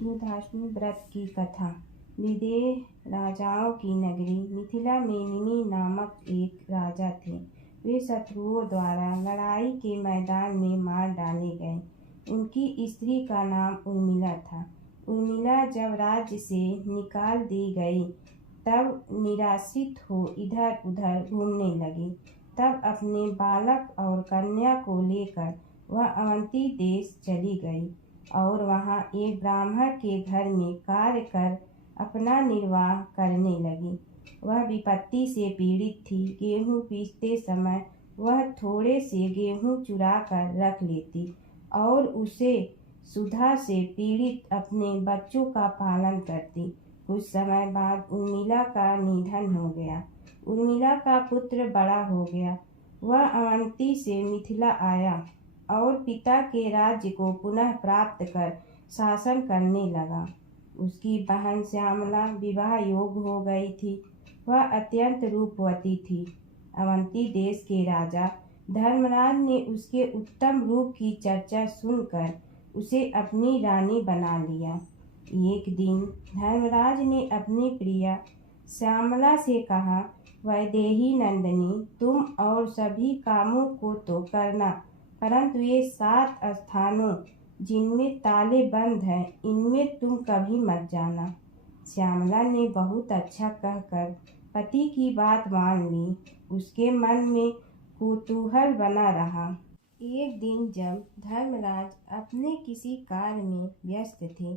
बुधाष्टमी व्रत की कथा। विदेह राजाओं की नगरी मिथिला में निमि नामक एक राजा थे। वे शत्रुओं द्वारा लड़ाई के मैदान में मार डाले गए। उनकी स्त्री का नाम उर्मिला था। उर्मिला जब राज्य से निकाल दी गई तब निराश्रित हो इधर उधर घूमने लगी। तब अपने बालक और कन्या को लेकर वह अवंती देश चली गई और वहाँ एक ब्राह्मण के घर में कार्य कर अपना निर्वाह करने लगी। वह विपत्ति से पीड़ित थी। गेहूँ पीसते समय वह थोड़े से गेहूँ चुरा कर रख लेती और उसे सुधा से पीड़ित अपने बच्चों का पालन करती। कुछ समय बाद उर्मिला का निधन हो गया। उर्मिला का पुत्र बड़ा हो गया। वह अवंती से मिथिला आया और पिता के राज्य को पुनः प्राप्त कर शासन करने लगा। उसकी बहन श्यामला विवाह योग्य हो गई थी। वह अत्यंत रूपवती थी। अवंती देश के राजा धर्मराज ने उसके उत्तम रूप की चर्चा सुनकर उसे अपनी रानी बना लिया। एक दिन धर्मराज ने अपनी प्रिया श्यामला से कहा, वैदेही नंदिनी, तुम और सभी कामों को तो करना, परंतु ये 7 स्थानों जिनमें ताले बंद हैं, इनमें तुम कभी मत जाना। श्यामला ने बहुत अच्छा कहकर पति की बात मान ली। उसके मन में कुतूहल बना रहा। एक दिन जब धर्मराज अपने किसी कार्य में व्यस्त थे,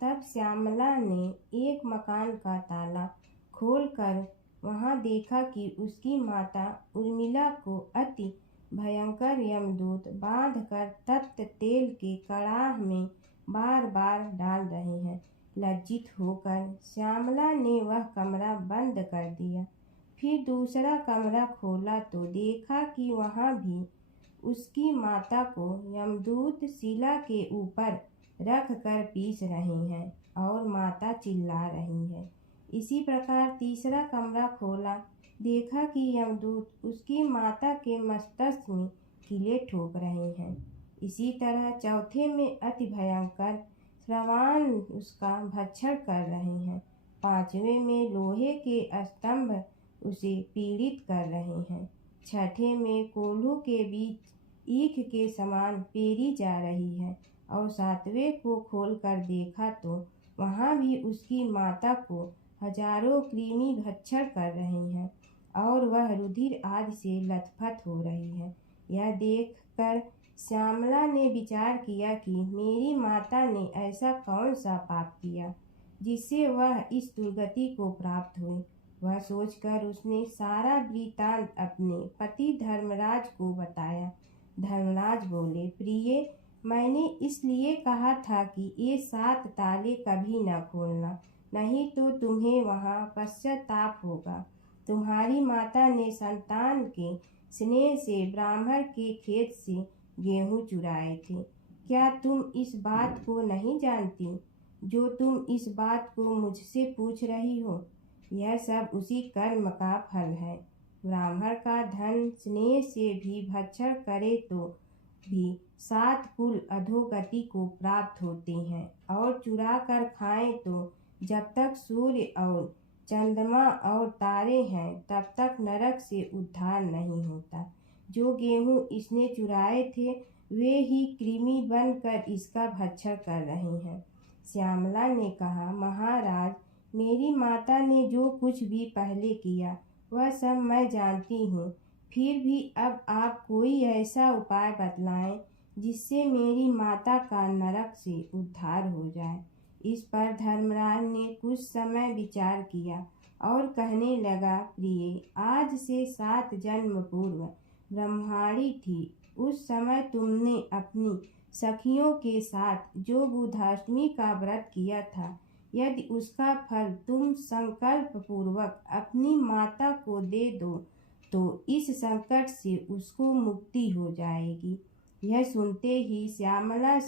तब श्यामला ने एक मकान का ताला खोलकर वहां देखा कि उसकी माता उर्मिला को अति भयंकर यमदूत बांधकर तप्त तेल के कड़ाह में बार बार डाल रहे हैं। लज्जित होकर श्यामला ने वह कमरा बंद कर दिया। फिर दूसरा कमरा खोला तो देखा कि वहां भी उसकी माता को यमदूत शिला के ऊपर रख कर पीस रहे हैं और माता चिल्ला रही है। इसी प्रकार तीसरा कमरा खोला, देखा कि यमदूत उसकी माता के मस्तक में कीले ठोक रहे हैं। इसी तरह चौथे में अति भयंकर श्रवाण उसका भक्षण कर रहे हैं। 5वें में लोहे के स्तंभ उसे पीड़ित कर रहे हैं। 6ठे में कोल्हू के बीच ईख के समान पेरी जा रही है और 7वें को खोलकर देखा तो वहाँ भी उसकी माता को हजारों कृमि भक्षण कर रहे हैं और वह रुधिर आदि से लथपथ हो रही है। यह देखकर श्यामला ने विचार किया कि मेरी माता ने ऐसा कौन सा पाप किया जिससे वह इस दुर्गति को प्राप्त हुई। वह सोचकर उसने सारा वृत्तांत अपने पति धर्मराज को बताया। धर्मराज बोले, प्रिय, मैंने इसलिए कहा था कि ये 7 ताले कभी न खोलना, नहीं तो तुम्हें वहाँ पश्चाताप होगा। तुम्हारी माता ने संतान के स्नेह से ब्राह्मण के खेत से गेहूँ चुराए थे। क्या तुम इस बात को नहीं जानती जो तुम इस बात को मुझसे पूछ रही हो? यह सब उसी कर्म का फल है। ब्राह्मण का धन स्नेह से भी भक्षण करे तो भी 7 कुल अधोगति को प्राप्त होते हैं और चुरा कर खाएं तो जब तक सूर्य और चंद्रमा और तारे हैं तब तक नरक से उद्धार नहीं होता। जो गेहूँ इसने चुराए थे वे ही कृमि बनकर इसका भक्षण कर रहे हैं। श्यामला ने कहा, महाराज, मेरी माता ने जो कुछ भी पहले किया वह सब मैं जानती हूँ। फिर भी अब आप कोई ऐसा उपाय बतलाएं जिससे मेरी माता का नरक से उद्धार हो जाए। इस पर धर्मराज ने कुछ समय विचार किया और कहने लगा, प्रिय, आज से 7 जन्म पूर्व ब्रह्माणी थी। उस समय तुमने अपनी सखियों के साथ जो बुधाष्टमी का व्रत किया था, यदि उसका फल तुम संकल्प पूर्वक अपनी माता को दे दो तो इस संकट से उसको मुक्ति हो जाएगी। यह सुनते ही श्यामला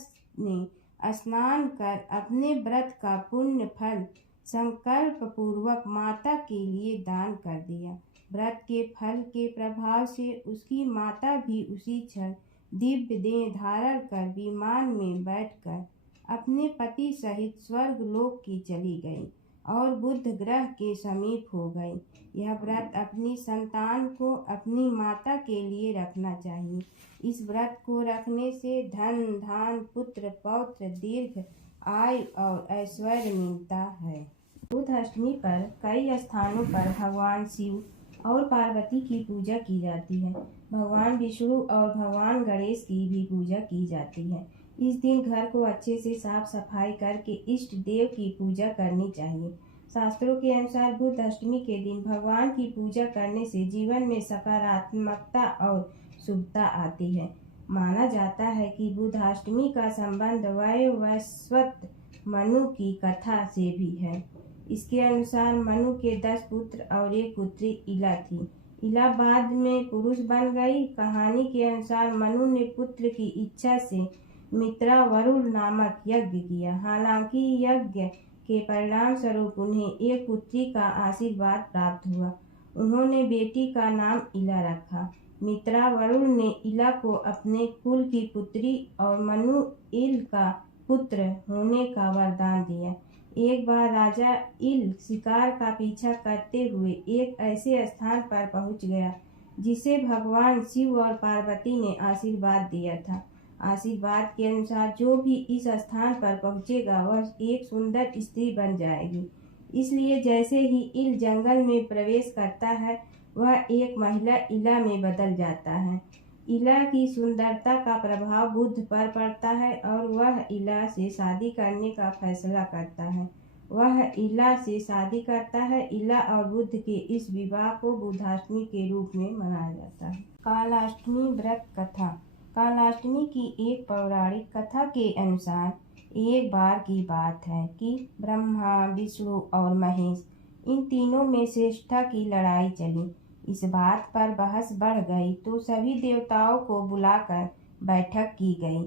ने स्नान कर अपने व्रत का पुण्य फल संकल्प पूर्वक माता के लिए दान कर दिया। व्रत के फल के प्रभाव से उसकी माता भी उसी क्षण दिव्य देह धारण कर विमान में बैठकर अपने पति सहित स्वर्ग लोक की चली गई और बुध ग्रह के समीप हो गई। यह व्रत अपनी संतान को अपनी माता के लिए रखना चाहिए। इस व्रत को रखने से धन धान पुत्र पौत्र दीर्घ आयु और ऐश्वर्य मिलता है। बुध अष्टमी पर कई स्थानों पर भगवान शिव और पार्वती की पूजा की जाती है। भगवान विष्णु और भगवान गणेश की भी पूजा की जाती है। इस दिन घर को अच्छे से साफ सफाई करके इष्ट देव की पूजा करनी चाहिए। शास्त्रों के अनुसार बुध अष्टमी के दिन भगवान की पूजा करने से जीवन में सकारात्मकता और शुभता आती है। माना जाता है कि बुध अष्टमी का संबंध वैवस्वत मनु की कथा से भी है। इसके अनुसार मनु के 10 पुत्र और एक पुत्री इला थी। इला बाद में पुरुष बन गई। कहानी के अनुसार मनु ने पुत्र की इच्छा से मित्रा वरुण नामक यज्ञ किया। हालांकि यज्ञ के परिणाम स्वरूप उन्हें एक पुत्री का आशीर्वाद प्राप्त हुआ। उन्होंने बेटी का नाम इला रखा। मित्रा वरुण ने इला को अपने कुल की पुत्री और मनु इल का पुत्र होने का वरदान दिया। एक बार राजा इल शिकार का पीछा करते हुए एक ऐसे स्थान पर पहुंच गया जिसे भगवान शिव और पार्वती ने आशीर्वाद दिया था। आशीर्वाद के अनुसार जो भी इस स्थान पर पहुंचेगा वह एक सुंदर स्त्री बन जाएगी। इसलिए जैसे ही इल जंगल में प्रवेश करता है वह एक महिला इला में बदल जाता है। इला की सुंदरता का प्रभाव बुध पर पड़ता है और वह इला से शादी करने का फैसला करता है। वह इला से शादी करता है। इला और बुध के इस विवाह को बुधाष्टमी के रूप में मनाया जाता है। कालाष्टमी व्रत कथा। कालाष्टमी की एक पौराणिक कथा के अनुसार एक बार की बात है कि ब्रह्मा विष्णु और महेश इन तीनों में श्रेष्ठता की लड़ाई चली। इस बात पर बहस बढ़ गई तो सभी देवताओं को बुलाकर बैठक की गई।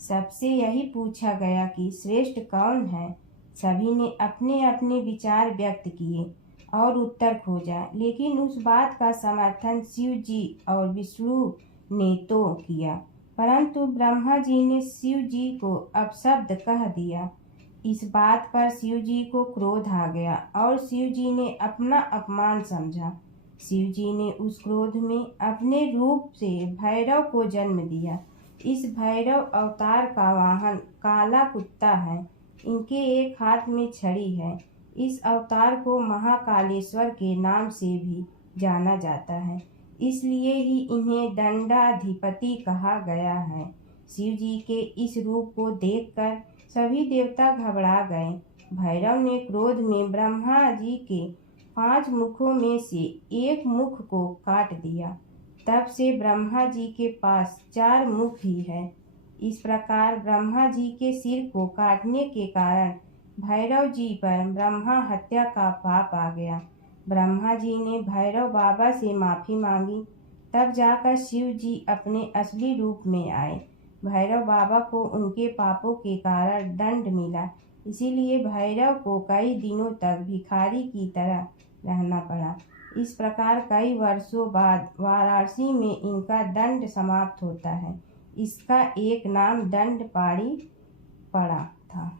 सबसे यही पूछा गया कि श्रेष्ठ कौन है। सभी ने अपने अपने विचार व्यक्त किए और उत्तर खोजा, लेकिन उस बात का समर्थन शिव जी और विष्णु ने तो किया, परंतु ब्रह्मा जी ने शिव जी को अपशब्द कह दिया। इस बात पर शिव जी को क्रोध आ गया और शिव जी ने अपना अपमान समझा। शिव जी ने उस क्रोध में अपने रूप से भैरव को जन्म दिया। इस भैरव अवतार का वाहन काला कुत्ता है। इनके एक हाथ में छड़ी है। इस अवतार को महाकालेश्वर के नाम से भी जाना जाता है, इसलिए ही इन्हें दंडाधिपति कहा गया है। शिव जी के इस रूप को देखकर सभी देवता घबरा गए। भैरव ने क्रोध में ब्रह्मा जी के 5 मुखों में से एक मुख को काट दिया। तब से ब्रह्मा जी के पास 4 मुख ही है। इस प्रकार ब्रह्मा जी के सिर को काटने के कारण भैरव जी पर ब्रह्मा हत्या का पाप आ गया। ब्रह्मा जी ने भैरव बाबा से माफी मांगी, तब जाकर शिव जी अपने असली रूप में आए। भैरव बाबा को उनके पापों के कारण दंड मिला, इसीलिए भैरव को कई दिनों तक भिखारी की तरह रहना पड़ा। इस प्रकार कई वर्षों बाद वाराणसी में इनका दंड समाप्त होता है। इसका एक नाम दंड पाड़ी पड़ा था।